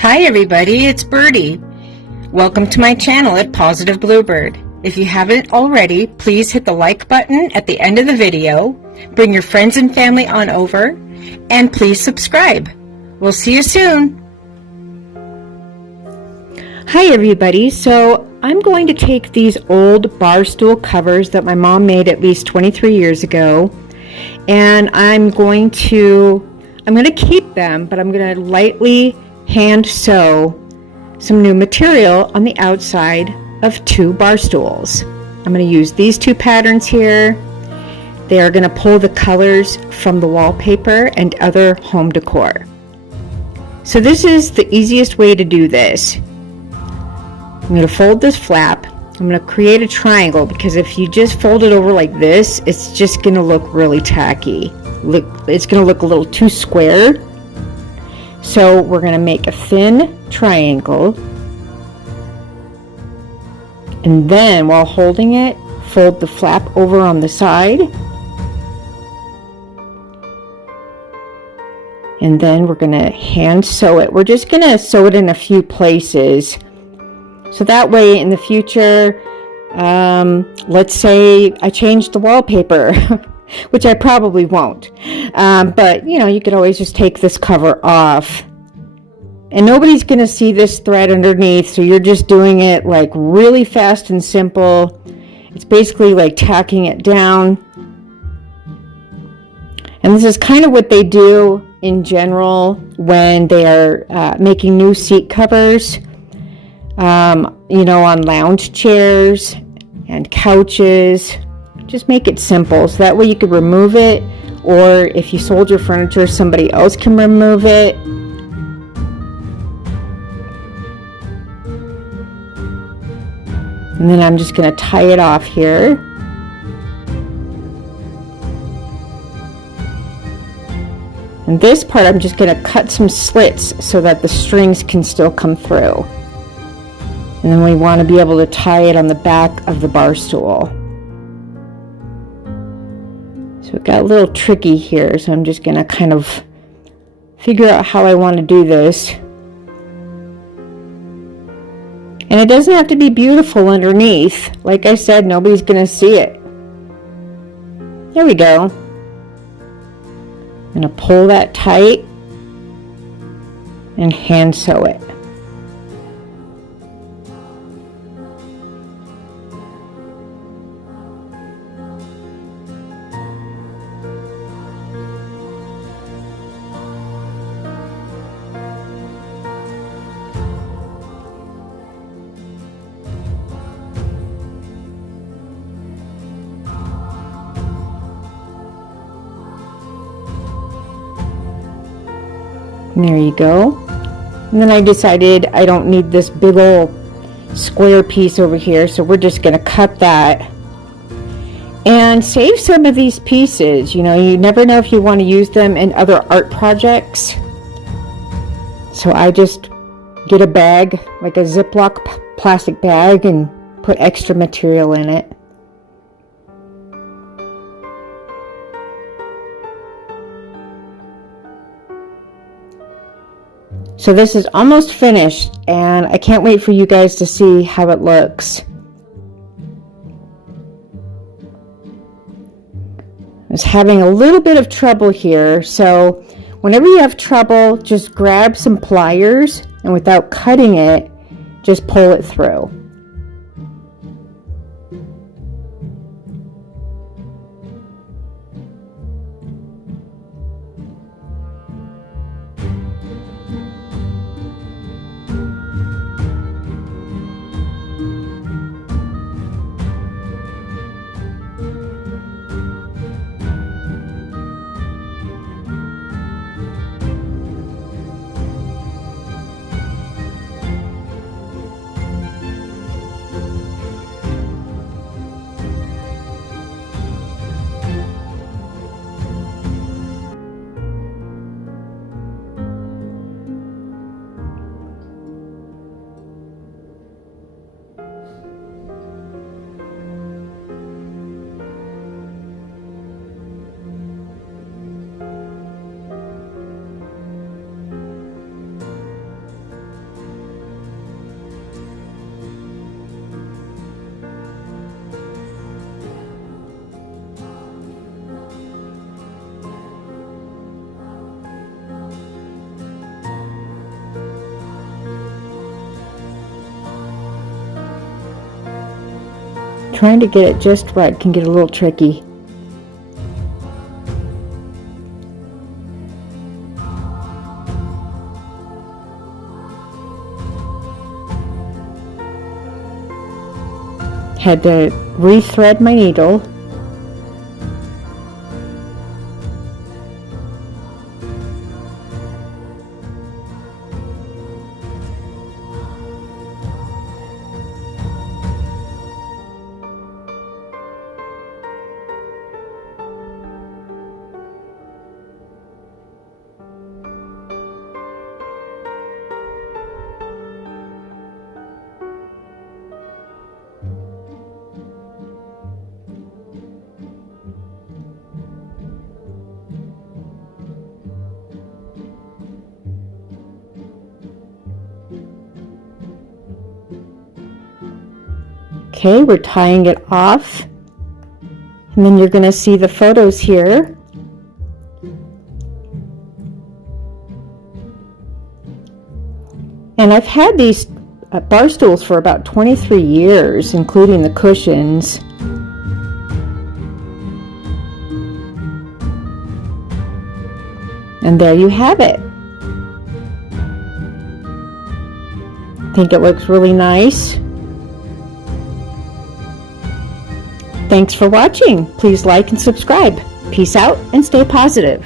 Hi everybody, it's Birdie. Welcome to my channel at Positive Bluebird. If you haven't already, please hit the like button at the end of the video, bring your friends and family on over, and please subscribe. We'll see you soon. Hi everybody, so I'm going to take these old bar stool covers that my mom made at least 23 years ago, and I'm going to keep them, but I'm going to lightly hand sew some new material on the outside of two bar stools. I'm going to use these two patterns here. They are going to pull the colors from the wallpaper and other home decor. So this is the easiest way to do this. I'm going to fold this flap. I'm going to create a triangle because if you just fold it over like this, it's just going to look really tacky. It's going to look a little too square. So we're going to make a thin triangle, and then while holding it, fold the flap over on the side, and then we're going to hand sew it. We're just going to sew it in a few places, so that way in the future, let's say I change the wallpaper, which I probably won't, but you know, you could always just take this cover off, and nobody's going to see this thread underneath, so you're just doing it like really fast and simple. It's basically like tacking it down, and this is kind of what they do in general when they are making new seat covers, you know, on lounge chairs and couches. Just make it simple, so that way you could remove it, or if you sold your furniture, somebody else can remove it. And then I'm just going to tie it off here. And this part I'm just going to cut some slits so that the strings can still come through. And then we want to be able to tie it on the back of the bar stool. So it got a little tricky here, so I'm just going to kind of figure out how I want to do this. And it doesn't have to be beautiful underneath. Like I said, nobody's going to see it. There we go. I'm going to pull that tight and hand sew it. And there you go. And then I decided I don't need this big old square piece over here, so we're just going to cut that and save some of these pieces. You know, you never know if you want to use them in other art projects. So I just get a bag, like a Ziploc plastic bag, and put extra material in it. So this is almost finished, and I can't wait for you guys to see how it looks. I was having a little bit of trouble here, so whenever you have trouble, just grab some pliers, and without cutting it, just pull it through. Trying to get it just right can get a little tricky. Had to re-thread my needle. Okay, we're tying it off, and then you're going to see the photos here. And I've had these bar stools for about 23 years, including the cushions. And there you have it. I think it looks really nice. Thanks for watching. Please like and subscribe. Peace out and stay positive.